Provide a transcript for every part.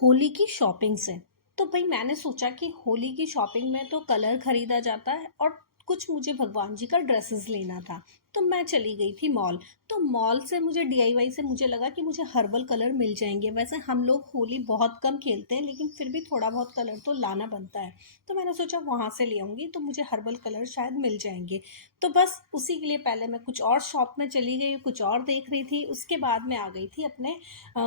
होली की शॉपिंग से। तो भाई मैंने सोचा कि होली की शॉपिंग में तो कलर खरीदा जाता है और कुछ मुझे भगवान जी का ड्रेसेस लेना था। तो मैं चली गई थी मॉल। तो मॉल से मुझे डीआईवाई से मुझे लगा कि मुझे हर्बल कलर मिल जाएंगे। वैसे हम लोग होली बहुत कम खेलते हैं लेकिन फिर भी थोड़ा बहुत कलर तो लाना बनता है। तो मैंने सोचा वहाँ से ले आऊँगी तो मुझे हर्बल कलर शायद मिल जाएंगे। तो बस उसी के लिए पहले मैं कुछ और शॉप में चली गई, कुछ और देख रही थी, उसके बाद मैं आ गई थी अपने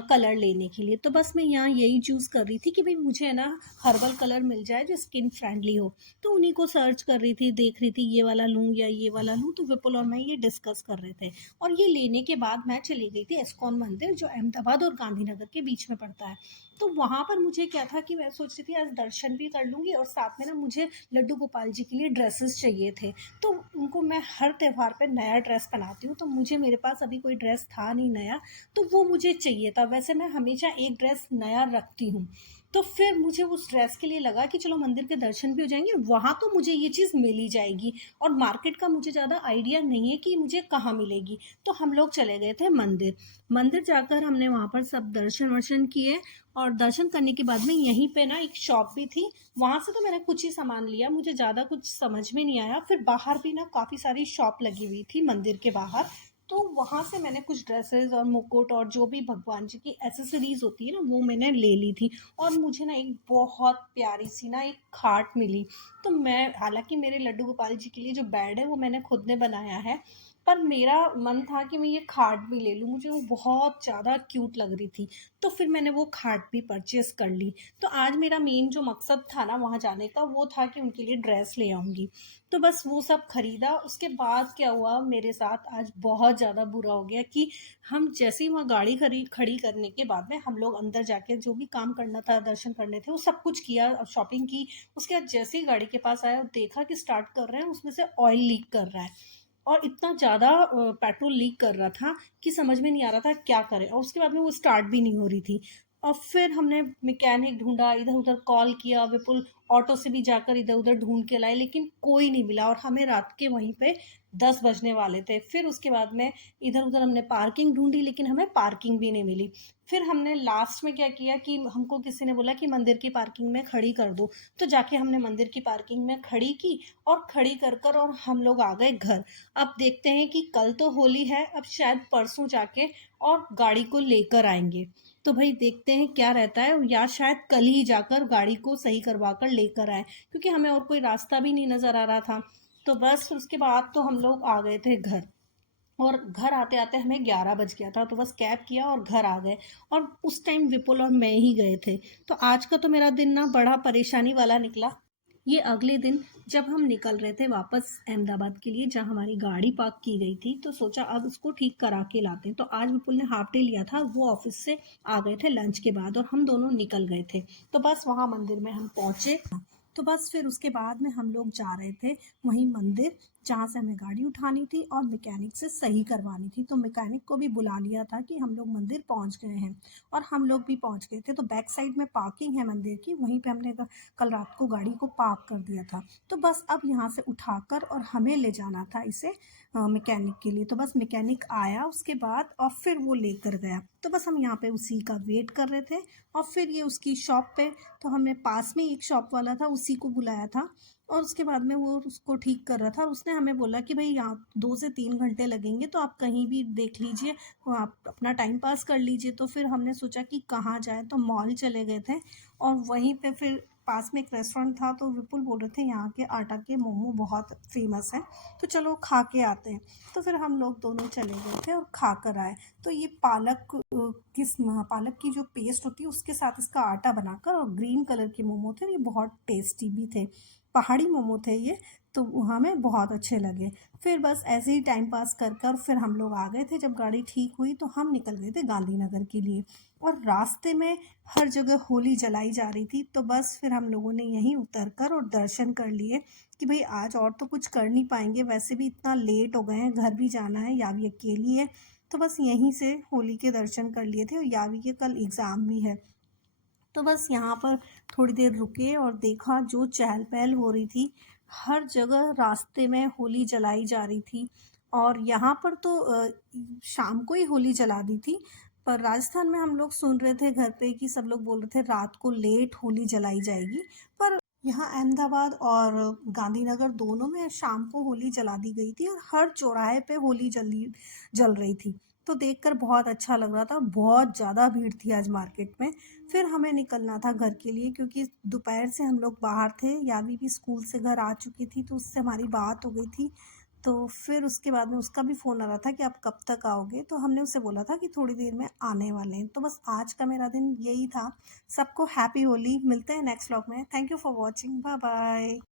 कलर लेने के लिए। तो बस मैं यहाँ यही चूज़ कर रही थी कि भाई मुझे है ना हर्बल कलर मिल जाए जो स्किन फ्रेंडली हो। तो उन्हीं को सर्च कर रही थी, देख रही थी ये वाला लूँ या ये वाला लूँ। तो विपुल और मैं ये डिस्कस कर रहे थे और ये लेने के बाद मैं चली गई थी इस्कॉन मंदिर जो अहमदाबाद और गांधीनगर के बीच में पड़ता है। तो वहाँ पर मुझे क्या था कि मैं सोच रही थी आज दर्शन भी कर लूँगी और साथ में ना मुझे लड्डू गोपाल जी के लिए ड्रेसेस चाहिए थे। तो उनको मैं हर त्यौहार पे नया ड्रेस पहनाती हूँ, तो मुझे मेरे पास अभी कोई ड्रेस था नहीं नया, तो वो मुझे चाहिए था। वैसे मैं हमेशा एक ड्रेस नया रखती हूँ। तो फिर मुझे उस ड्रेस के लिए लगा कि चलो मंदिर के दर्शन भी हो जाएंगे, वहाँ तो मुझे ये चीज़ मिल ही जाएगी और मार्केट का मुझे ज़्यादा आइडिया नहीं है कि मुझे कहाँ मिलेगी। तो हम लोग चले गए थे मंदिर। मंदिर जाकर हमने वहाँ पर सब दर्शन वर्शन किए और दर्शन करने के बाद में यहीं पे ना एक शॉप भी थी। वहाँ से तो मैंने कुछ ही सामान लिया, मुझे ज़्यादा कुछ समझ में नहीं आया। फिर बाहर भी ना काफ़ी सारी शॉप लगी हुई थी मंदिर के बाहर। तो वहाँ से मैंने कुछ ड्रेसेस और मुकुट और जो भी भगवान जी की एसेसरीज होती है ना वो मैंने ले ली थी। और मुझे ना एक बहुत प्यारी सी ना एक खाट मिली। तो मैं, हालांकि मेरे लड्डू गोपाल जी के लिए जो बेड है वो मैंने खुद ने बनाया है, पर मेरा मन था कि मैं ये खाट भी ले लूँ, मुझे वो बहुत ज़्यादा क्यूट लग रही थी। तो फिर मैंने वो खाट भी परचेस कर ली। तो आज मेरा मेन जो मकसद था ना वहाँ जाने का वो था कि उनके लिए ड्रेस ले आऊँगी। तो बस वो सब खरीदा। उसके बाद क्या हुआ मेरे साथ, आज बहुत ज़्यादा बुरा हो गया कि हम जैसे ही वहाँ गाड़ी खड़ी करने के बाद में हम लोग अंदर जाके जो भी काम करना था, दर्शन करने थे, वो सब कुछ किया और शॉपिंग की। उसके बाद जैसे ही गाड़ी के पास आया और देखा कि स्टार्ट कर रहे हैं, उसमें से ऑयल लीक कर रहा है और इतना ज़्यादा पेट्रोल लीक कर रहा था कि समझ में नहीं आ रहा था क्या करें। और उसके बाद में वो स्टार्ट भी नहीं हो रही थी। और फिर हमने मैकेनिक ढूंढा, इधर उधर कॉल किया, विपुल ऑटो से भी जाकर इधर उधर ढूंढ के लाए, लेकिन कोई नहीं मिला और हमें रात के वहीं पे 10 बजने वाले थे। फिर उसके बाद में इधर उधर हमने पार्किंग ढूंढी लेकिन हमें पार्किंग भी नहीं मिली। फिर हमने लास्ट में क्या किया कि हमको किसी ने बोला कि मंदिर की पार्किंग में खड़ी कर दो। तो जाके हमने मंदिर की पार्किंग में खड़ी की और खड़ी कर कर और हम लोग आ गए घर। अब देखते हैं कि कल तो होली है, अब शायद परसों जाके और गाड़ी को लेकर आएंगे। तो भाई देखते हैं क्या रहता है, या शायद कल ही जाकर गाड़ी को सही करवा कर लेकर आए, क्योंकि हमें और कोई रास्ता भी नहीं नजर आ रहा था। तो बस उसके बाद तो हम लोग आ गए थे घर। और घर आते आते हमें 11 बज गया था, तो बस कैब किया और घर आ गए। और उस टाइम विपुल और मैं ही गए थे। तो आज का तो मेरा दिन ना बड़ा परेशानी वाला निकला। ये अगले दिन जब हम निकल रहे थे वापस अहमदाबाद के लिए, जहाँ हमारी गाड़ी पार्क की गई थी, तो सोचा अब उसको ठीक करा के लाते हैं। तो आज विपुल ने हाफ डे लिया था, वो ऑफिस से आ गए थे लंच के बाद और हम दोनों निकल गए थे। तो बस वहाँ मंदिर में हम पहुंचे। तो बस फिर उसके बाद में हम लोग जा रहे थे वहीं मंदिर जहाँ से हमें गाड़ी उठानी थी और मैकेनिक से सही करवानी थी। तो मैकेनिक को भी बुला लिया था कि हम लोग मंदिर पहुँच गए हैं और हम लोग भी पहुँच गए थे। तो बैक साइड में पार्किंग है मंदिर की, वहीं पे हमने कल रात को गाड़ी को पार्क कर दिया था। तो बस अब यहाँ से उठाकर और हमें ले जाना था इसे मैकेनिक के लिए। तो बस मैकेनिक आया उसके बाद और फिर वो लेकर गया। तो बस हम यहाँ पे उसी का वेट कर रहे थे और फिर ये उसकी शॉप पे, तो हमने पास में एक शॉप वाला था उसी को बुलाया था और उसके बाद में वो उसको ठीक कर रहा था। और उसने हमें बोला कि भाई यहाँ 2 से 3 घंटे लगेंगे, तो आप कहीं भी देख लीजिए, तो आप अपना टाइम पास कर लीजिए। तो फिर हमने सोचा कि कहाँ जाए, तो मॉल चले गए थे और वहीं पे फिर पास में एक रेस्टोरेंट था। तो विपुल बोल रहे थे यहाँ के आटा के मोमो बहुत फेमस हैं, तो चलो खा के आते हैं। तो फिर हम लोग दोनों चले गए थे और खा कर आए। तो ये पालक की जो पेस्ट होती है उसके साथ इसका आटा बनाकर और ग्रीन कलर के मोमो थे, ये बहुत टेस्टी भी थे। पहाड़ी मोमो थे ये, तो हमें बहुत अच्छे लगे। फिर बस ऐसे ही टाइम पास कर कर फिर हम लोग आ गए थे। जब गाड़ी ठीक हुई तो हम निकल गए थे गांधीनगर के लिए। और रास्ते में हर जगह होली जलाई जा रही थी, तो बस फिर हम लोगों ने यहीं उतर कर और दर्शन कर लिए कि भाई आज और तो कुछ कर नहीं पाएंगे, वैसे भी इतना लेट हो गए हैं, घर भी जाना है, यावी अकेली है। तो बस यहीं से होली के दर्शन कर लिए थे और यावी के कल एग्ज़ाम भी है। तो बस यहाँ पर थोड़ी देर रुके और देखा जो चहल पहल हो रही थी, हर जगह रास्ते में होली जलाई जा रही थी। और यहाँ पर तो शाम को ही होली जला दी थी। पर राजस्थान में हम लोग सुन रहे थे घर पे कि सब लोग बोल रहे थे रात को लेट होली जलाई जाएगी। पर यहाँ अहमदाबाद और गांधीनगर दोनों में शाम को होली जला दी गई थी और हर चौराहे पे होली जल रही थी। तो देखकर बहुत अच्छा लग रहा था। बहुत ज़्यादा भीड़ थी आज मार्केट में। फिर हमें निकलना था घर के लिए क्योंकि दोपहर से हम लोग बाहर थे। यावी भी स्कूल से घर आ चुकी थी तो उससे हमारी बात हो गई थी। तो फिर उसके बाद में उसका भी फ़ोन आ रहा था कि आप कब तक आओगे, तो हमने उससे बोला था कि थोड़ी देर में आने वाले हैं। तो बस आज का मेरा दिन यही था। सबको हैप्पी होली। मिलते हैं नेक्स्ट व्लॉग में। Thank you for watching. Bye bye.